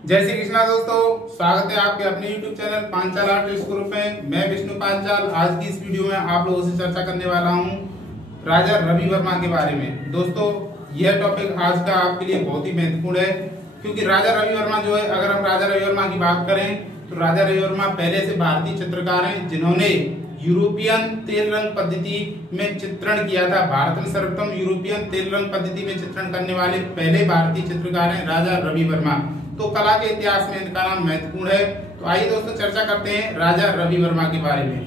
जय श्री कृष्णा दोस्तों, स्वागत है आपके अपने YouTube channel Panchal artist group में। मैं विष्णु पांचाल आज की इस वीडियो में आप लोगों से चर्चा करने वाला हूं राजा रवि वर्मा के बारे में। दोस्तों यह टॉपिक आज का आपके लिए बहुत ही महत्वपूर्ण है, क्योंकि राजा रवि वर्मा जो है, अगर हम राजा रवि वर्मा की बात करें तो राजा रवि वर्मा पहले से भारतीय चित्रकार हैं जिन्होंने यूरोपियन तेल रंग पद्धति में चित्रण किया था। भारत में सर्वप्रथम यूरोपियन तेल रंग पद्धति में चित्रण करने वाले पहले भारतीय चित्रकार हैं राजा रवि वर्मा। तो कला के इतिहास में इनका नाम महत्वपूर्ण है। तो आइए दोस्तों चर्चा करते हैं राजा रवि वर्मा के बारे में।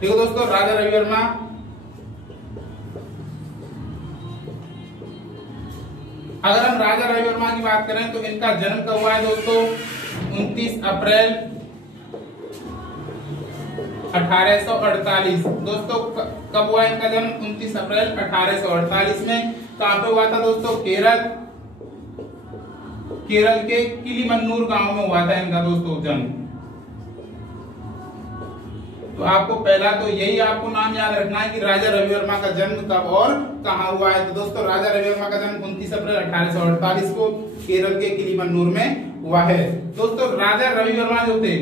देखो दोस्तों, राजा रवि वर्मा अगर हम राजा रवि वर्मा की बात करें तो इनका जन्म कब हुआ है दोस्तों? 29 अप्रैल 1848। दोस्तों कब हुआ इनका जन्म? 29 अप्रैल 1848 में। कहां पे हुआ था दोस्तों? केरल के किलीमन्नूर गांव में हुआ था इनका दोस्तों जन्म। तो आपको पहला तो यही आपको नाम याद रखना है कि राजा रवि वर्मा का जन्म कब और कहां हुआ है। तो दोस्तों राजा रवि वर्मा का जन्म 29 अप्रैल 1848 को केरल के किलीमन्नूर में हुआ है। दोस्तों राजा रवि वर्मा जो थे,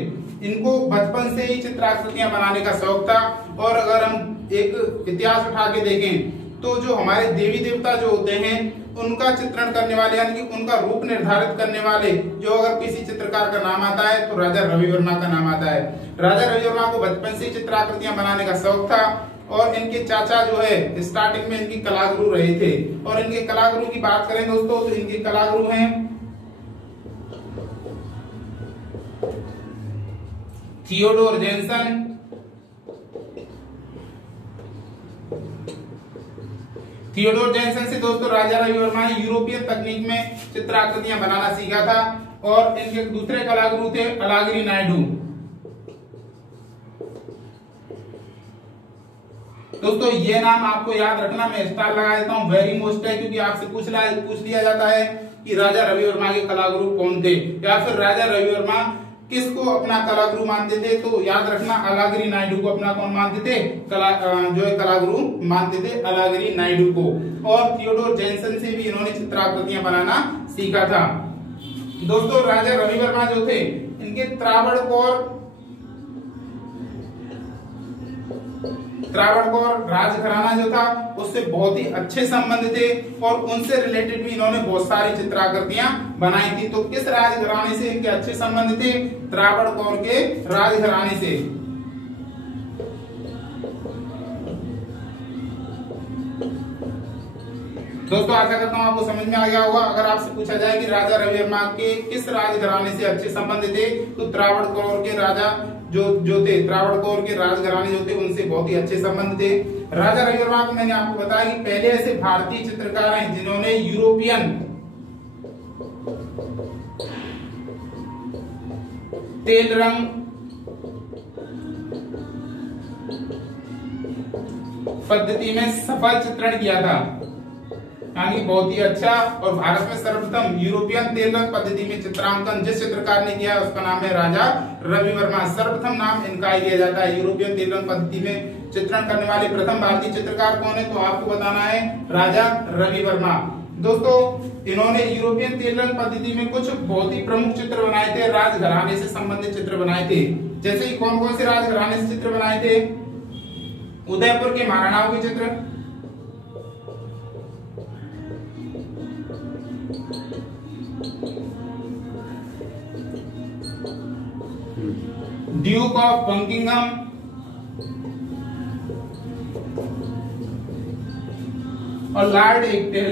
इनको बचपन से ही चित्राकृतियां बनाने का शौक था। और अगर हम एक इतिहास उठा के देखें तो जो हमारे देवी देवता जो होते हैं उनका चित्रण करने वाले, यानी कि उनका रूप निर्धारित करने वाले, जो अगर किसी चित्रकार का नाम आता है तो राजा रवि वर्मा का नाम आता है। राजा रवि वर्मा को बचपन से चित्राकृतियां बनाने का शौक था। और इनके चाचा जो है स्टार्टिंग में इनकी कलागुरु रहे थे। और इनके कलागुरु की बात करें दोस्तों तो इनके कलागुरु हैं थियोडोर जेनसन, थियोडोर जेनसन से दोस्तों राजा रवि वर्मा ने यूरोपियन तकनीक में चित्राकृतियां बनाना सीखा था। और इनके दूसरे कलागुरु थे अलागिरी नायडू। दोस्तों ये नाम आपको याद रखना, मैं स्टार लगा देता हूं, वेरी मोस्ट है, क्योंकि आपसे पूछ लिया जाता है कि राजा रवि वर्मा के कलागुरु कौन थे, या फिर राजा रवि वर्मा किसको अपना कलागुरु मानते थे। तो याद रखना अलागिरी नायडू को अपना कौन मानते थे? जो है कलागुरु मानते थे अलागिरी नायडू को। और थियोडोर जेनसन से भी इन्होंने चित्राकृतियां बनाना सीखा था। दोस्तों राजा रवि वर्मा जो थे, इनके त्रावणकोर राजघराना जो था उससे बहुत ही अच्छे संबंध थे। और उनसे रिलेटेड भी इन्होंने बहुत सारी चित्राकृतियां बनाई थी। तो किस राजघराने से इनके अच्छे संबंध थे? त्रावणकोर के राजघराने से। दोस्तों आशा करता हूं आपको समझ में आ गया होगा। अगर आपसे पूछा जाए कि राजा रवि वर्मा के किस राजघराने से अच्छे संबंध थे, तो त्रावणकोर के राजा जो थे, त्रावणकोर के राजघराने जो थे उनसे बहुत ही अच्छे संबंध थे। राजा रवि वर्मा को मैंने आपको बताया कि पहले ऐसे भारतीय चित्रकार हैं जिन्होंने यूरोपियन तेल रंग पद्धति में सफल चित्रण किया था, यानी बहुत ही अच्छा। और भारत में सर्वप्रथम यूरोपियन तेल रंग पद्धति में चित्रांकन जिस चित्रकार ने किया उसका नाम है राजा रवि वर्मा। सर्वप्रथम नाम इनका ही लिया जाता है। यूरोपियन तेल रंग पद्धति में चित्रण करने वाले प्रथम भारतीय चित्रकार कौन है? तो आपको बताना है राजा रवि वर्मा। दोस्तों इन्होंने यूरोपियन तेल रंग पद्धति में कुछ बहुत ही प्रमुख चित्र बनाए थे, राजघराने से संबंधित चित्र बनाए थे। जैसे कि कौन कौन से राजघराने से चित्र बनाए थे? उदयपुर के महाराणाओं के चित्र, ड्यूक ऑफ बकिंघम, और लॉर्ड एक्टल।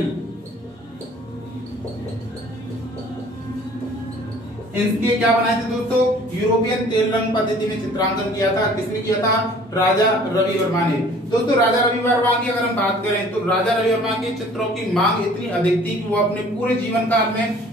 इनके क्या बनाए थे दोस्तों? यूरोपियन तेल रंग पद्धति में चित्रांकन किया था। किसने किया था? राजा रवि वर्मा ने। दोस्तों राजा रवि वर्मा की अगर हम बात करें तो राजा रवि वर्मा के चित्रों की मांग इतनी अधिक थी कि वो अपने पूरे जीवन काल में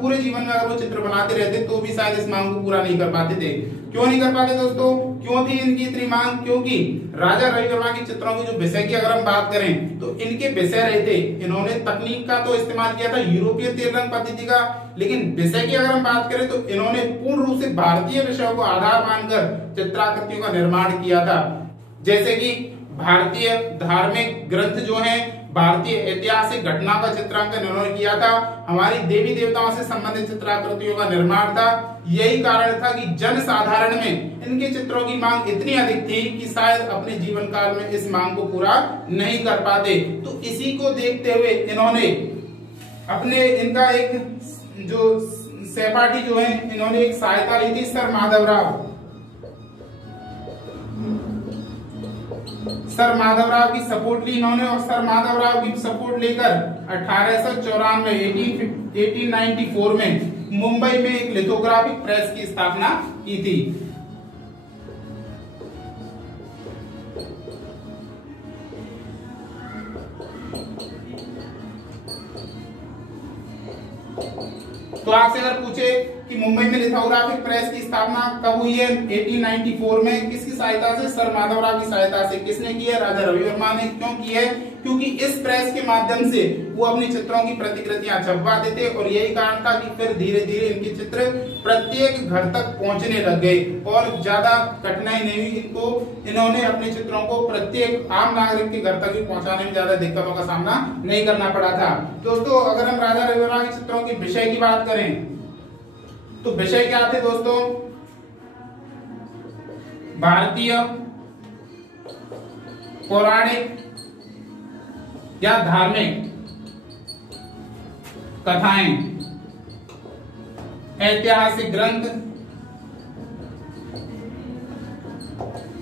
पूरे जीवन में अगर वो चित्र बनाते रहते तो भी शायद इस मांग को पूरा नहीं कर पाते थे। क्यों नहीं कर पाते दोस्तों? क्यों थी इनकी इतनी मांग? क्योंकि राजा रवि वर्मा के चित्रों की जो विषय की अगर हम बात करें तो इनके विषय रहे थे, इन्होंने तकनीक का तो इस्तेमाल किया था यूरोपीय तेल रंग पद्धति का, लेकिन विषय की अगर हम बात करें तो इन्होंने पूर्ण रूप से भारतीय विषयों को आधार मानकर चित्राकृतियों का निर्माण किया था। जैसे कि भारतीय धार्मिक ग्रंथ जो हैं भारतीय ऐतिहासिक घटना का चित्रांकन इन्होंने किया था। हमारी देवी देवताओं से संबंधित चित्राकृतियों का निर्माण था। यही कारण था कि जन साधारण में इनके चित्रों की मांग इतनी अधिक थी कि शायद अपने जीवन काल में इस मांग को पूरा नहीं कर पाते। तो इसी को देखते हुए इन्होंने अपने इनका एक जो सहपाठी जो है इन्होंने एक सहायता ली थी सर माधवराव की सपोर्ट ली इन्होंने, और सर माधवराव की सपोर्ट लेकर 1894 में मुंबई में एक लिथोग्राफिक प्रेस की स्थापना की थी। तो आपसे अगर पूछे कि मुंबई में लिथोग्राफिक प्रेस की स्थापना कब हुई है 1894 में, किसकी सहायता से? सर माधवराव की सहायता से। किसने की है? राजा रविवर्मा ने। क्यों की है? क्योंकि इस प्रेस के माध्यम से वो अपनी चित्रों की प्रतिकृतियां छपवाते थे, और यही कारण था कि फिर धीरे धीरे इनके चित्र प्रत्येक घर तक पहुंचने लग गए और ज्यादा कठिनाई नहीं हुई इनको। इन्होंने अपने चित्रों को प्रत्येक आम नागरिक के घर तक भी पहुंचाने में ज्यादा दिक्कतों का सामना नहीं करना पड़ा था। दोस्तों अगर हम राजा रविवर्मा के चित्रों के विषय की बात करें तो विषय क्या थे दोस्तों? भारतीय पौराणिक या धार्मिक कथाएं, ऐतिहासिक ग्रंथ,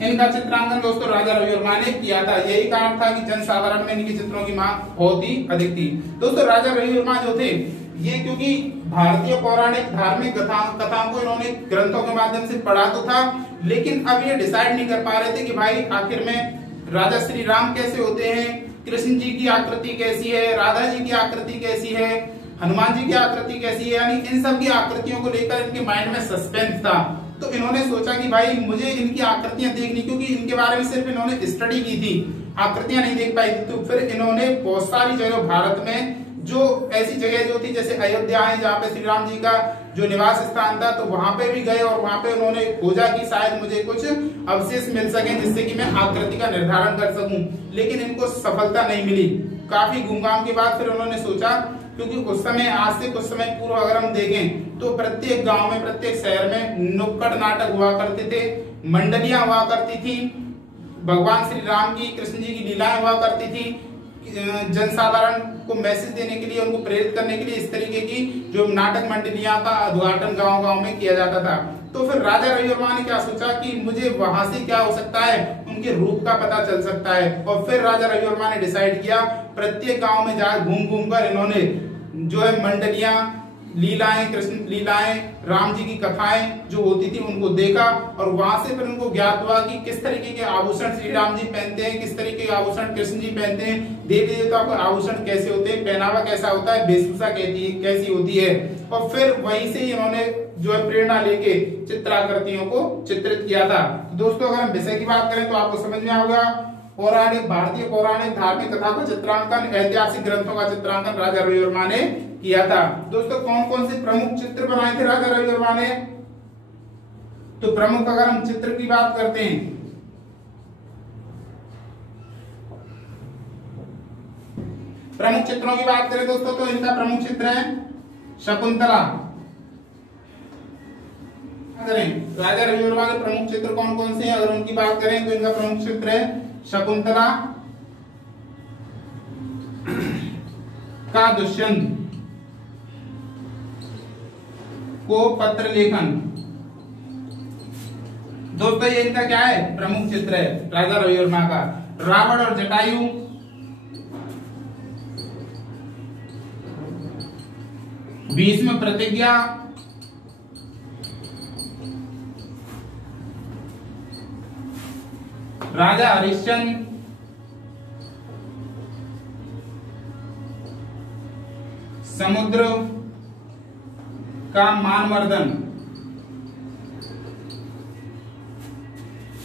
इनका चित्रांकन दोस्तों राजा रविवर्मा ने किया था। यही कारण था कि जनसाधारण में इनके चित्रों की मांग बहुत ही अधिक थी। दोस्तों राजा रविवर्मा जो थे ये क्योंकि भारतीय पौराणिक धार्मिक कथाओं को इन्होंने ग्रंथों के माध्यम से पढ़ा तो था, लेकिन अब ये डिसाइड नहीं कर पा रहे थे कि भाई आखिर में राजा श्री राम कैसे होते हैं, कृष्ण जी की आकृति कैसी है, राधा जी की आकृति कैसी है, हनुमान जी की आकृति कैसी है, यानी इन सब की आकृतियों को लेकर इनके माइंड में सस्पेंस था। तो इन्होंने सोचा कि भाई मुझे इनकी आकृतियां देखनी, क्योंकि इनके बारे में सिर्फ इन्होंने स्टडी की थी, आकृतियां नहीं देख पाई थी। तो फिर इन्होंने बहुत सारी जगह भारत में जो ऐसी जगह जो थी जैसे अयोध्या है जहाँ पे श्री राम जी का जो निवास स्थान था, तो वहां पे भी गए और वहां पे उन्होंने खोजा कि शायद मुझे कुछ अवशेष मिल सके जिससे कि मैं आकृति का निर्धारण कर सकूं, लेकिन इनको सफलता नहीं मिली। काफी घूमघाम के बाद फिर उन्होंने सोचा, क्योंकि उस समय आज से कुछ समय पूर्व अगर हम देखें तो प्रत्येक गांव में प्रत्येक शहर में नुक्कड़ नाटक हुआ करते थे, मंडलियां हुआ करती थी, भगवान श्री राम की कृष्ण जी की लीलाएं हुआ करती थी, जनसाधारण को मैसेज देने के लिए, उनको प्रेरित करने के लिए इस तरीके की जो नाटक मंडलियां का उद्घाटन गांव-गांव में किया जाता था। तो फिर राजा रविवर्मा ने क्या सोचा कि मुझे वहां से क्या हो सकता है, उनके रूप का पता चल सकता है। और फिर राजा रविवर्मा ने डिसाइड किया, प्रत्येक गांव में जा घूम घूम कर इन्होंने जो है मंडलियां, लीलाएं, कृष्ण लीलाएं, राम जी की कथाएं जो होती थी उनको देखा, और वहां से फिर उनको ज्ञात हुआ कि किस तरीके के आभूषण श्री राम जी पहनते हैं, किस तरीके के आभूषण कृष्ण जी पहनते हैं, देवी देवताओं के आभूषण कैसे होते हैं, पहनावा कैसा होता है, वेशभूषा कैसी होती है। और फिर वहीं से इन्होंने जो है प्रेरणा लेके चित्राकृतियों को चित्रित किया था। दोस्तों अगर हम विषय की बात करें तो आपको समझ में आएगा, पौराणिक भारतीय पौराणिक धार्मिक कथा का चित्रांकन, ऐतिहासिक ग्रंथों का चित्रांकन राजा रविवर्मा ने किया था। दोस्तों कौन कौन से प्रमुख चित्र बनाए थे राजा रविवर्मा ने? तो प्रमुख अगर हम चित्र की बात करते हैं प्रमुख चित्रों की बात करें दोस्तों तो इनका प्रमुख चित्र है शकुंतला। करें राजा रविवर्मा के प्रमुख चित्र कौन कौन से हैं? अगर उनकी बात करें तो इनका प्रमुख चित्र है शकुंतला का दुष्यंत को पत्र लेखन। दोस्तों ये इनका क्या है? प्रमुख चित्र है राजा रविवर्मा का। रावण और जटायु, भीष्म प्रतिज्ञा, राजा हरिश्चंद्र, समुद्र का मानवर्धन।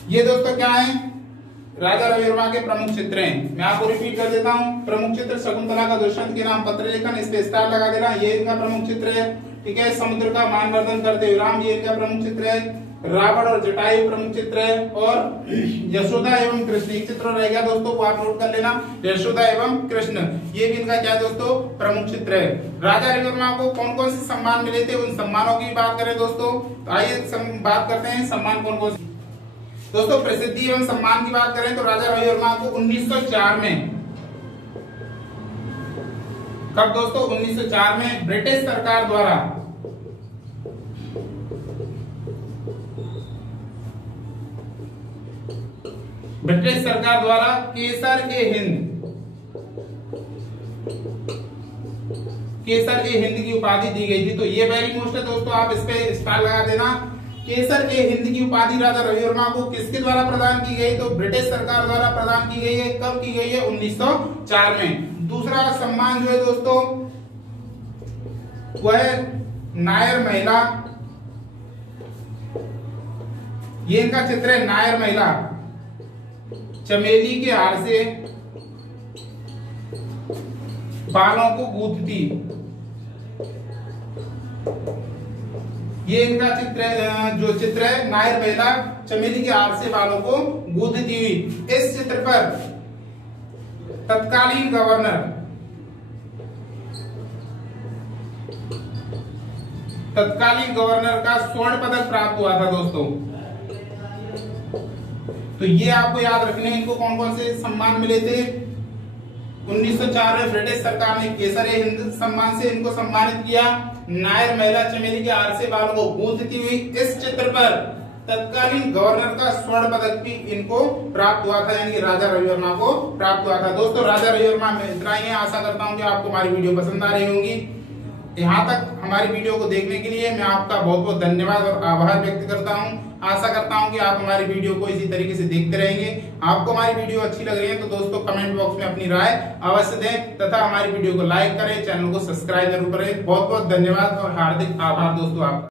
ये दोस्तों क्या है? राजा रविवर्मा के प्रमुख चित्र हैं। मैं आपको रिपीट कर देता हूं। प्रमुख चित्र शकुंतला का दुष्यंत के नाम पत्र लेखन, इस पे स्टार लगा देना, ये इनका प्रमुख चित्र है। ठीक है, समुद्र का मानवर्धन करते हुए राम, ये इनका प्रमुख चित्र है। रावण और जटायु प्रमुख चित्र है, और यशोदा एवं कृष्ण एक चित्र रह गया दोस्तों, वो आप नोट कर लेना, यशोदा एवं कृष्ण, ये भी इनका क्या है दोस्तों, प्रमुख चित्र है। राजा रविवर्मा को कौन कौन से सम्मान मिले थे, उन सम्मानों की बात करें दोस्तों, तो आइए बात करते हैं सम्मान कौन कौन से। दोस्तों प्रसिद्धि एवं सम्मान की बात करें तो राजा रविवर्मा को 1904 में, कब दोस्तों, 1904 में ब्रिटिश सरकार द्वारा केसर ए हिंद की उपाधि दी गई थी। तो ये वेरी मोस्ट है दोस्तों, आप इस पे स्टार लगा देना। केसर ए हिंद की उपाधि राजा रविवर्मा को किसके द्वारा प्रदान की गई, तो ब्रिटिश सरकार द्वारा प्रदान की गई है। कब की गई है, 1904 में। दूसरा सम्मान जो है दोस्तों वह है नायर महिला, ये इनका चित्र है, नायर महिला चमेली के हार से बालों को गूंथती, ये इनका चित्र है, जो चित्र है नायर महिला चमेली के हार से बालों को गूंथती हुई। इस चित्र पर तत्कालीन गवर्नर का स्वर्ण पदक प्राप्त हुआ था दोस्तों। तो ये आपको याद रखने, इनको कौन कौन से सम्मान मिले थे। 1904 में ब्रिटिश सरकार ने केसर ए हिंद सम्मान से इनको सम्मानित किया। नायर महिला चमेली के हार से बालों को गूंथती हुई, इस चित्र पर तत्कालीन गवर्नर का स्वर्ण पदक भी इनको प्राप्त हुआ था, यानी कि राजा रविवर्मा को प्राप्त हुआ था। दोस्तों राजा रविवर्मा में इतना ही है। आशा करता हूँ कि आपको हमारी वीडियो पसंद आ रही होंगी। यहाँ तक हमारी वीडियो को देखने के लिए मैं आपका बहुत बहुत धन्यवाद और आभार व्यक्त करता हूँ। आशा करता हूँ कि आप हमारी वीडियो को इसी तरीके से देखते रहेंगे। आपको हमारी वीडियो अच्छी लग रही है तो दोस्तों कमेंट बॉक्स में अपनी राय अवश्य दें, तथा हमारी वीडियो को लाइक करें, चैनल को सब्सक्राइब जरूर करें। बहुत बहुत धन्यवाद और हार्दिक आभार दोस्तों आपका।